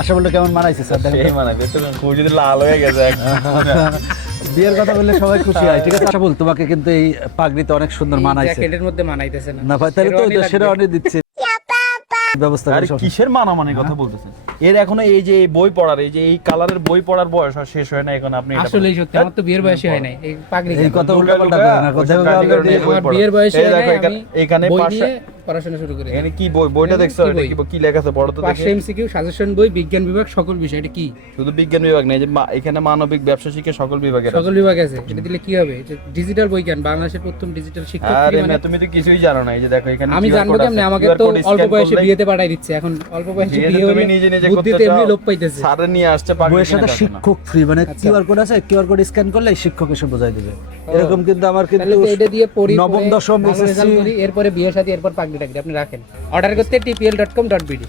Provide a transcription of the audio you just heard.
আশা বললো কেমন মানাইছে স্যার? দেখেন সেই মানাবে তো, খুব যদি লাল হয়ে গেছে বিয়ের কথা বললে সবাই খুশি হয়। ঠিক আছে আশা বল, তোমাকে কিন্তু এই পাগড়িতে অনেক সুন্দর মানাইছে। জ্যাকেটের মধ্যে মানাইতেছে না। না ভাই, তাহলে তো শেরওয়ানি দিচ্ছে ব্যবস্থা আরে করে সব। কিসের মানামানির কথা বলতেছেন? এর এখনো এই যে বই পড়ার, এই যে এই কালারের বই পড়ার বয়স আর শেষ হয় না এখন। আপনি এটা আসলেই সত্যি, আমার তো বিয়ের বয়সে হয় নাই এই পাগড়ি। এই কথা উল্টা পাল্টা করে না, কথা আমার বিয়ের বয়সে এই হয় দেখো নাই, আমি এখানে বই পাশে দিয়ে পড়াশোনা শুরু করি। এখানে কি বই, বইটা দেখছো? কি এটা বই? কি লেখা আছে পড়ো তো দেখি। 500 এমসিকিউ সাজেশন বই, বিজ্ঞান বিভাগ, সকল বিষয়। এটা কি? শুধু বিজ্ঞান বিভাগ নেই, যে এখানে মানবিক ব্যবসা শিক্ষা সকল বিভাগের আছে। সকল বিভাগ আছে। এটা দিলে কি হবে? এটা ডিজিটাল বই কেন? বাংলাদেশের প্রথম ডিজিটাল শিক্ষক আরে মানে না, তুমি তো কিছুই জানো না। এই যে দেখো এখানে আমি QR জানবো code কেমনে? আছে। আমাকে QR তো code অল্প scan বয়সে করলেই- বিয়েতে পাঠাই দিচ্ছে। এখন অল্প বয়সে যেহেতু বিয়ে তুমি হলে নিজে নিজে বুদ্ধিতে করতে এমনি চাও, লোপ পাইতেছে। স্যারে নিয়ে আসছে পাগড়ি বইয়ের সাথে কিনে দেওয়ার জন্য। শিক্ষক ফ্রি, মানে আচ্ছা। কিউআর কোড আছে, কিউআর কোড স্ক্যান করলে শিক্ষক এসে বোঝাই দেবে। এরকম কিন্তু আমার তাহলে কিন্তু তো এটা দিয়ে পড়ি, নবম পড়ে দশম ভালো রেজাল্ট এসএসসি করি, এরপরে বিয়ে সাথে, এরপর পাগড়ি টাগড়ি। আপনি রাখেন, অর্ডার করতে tpl.com.bd।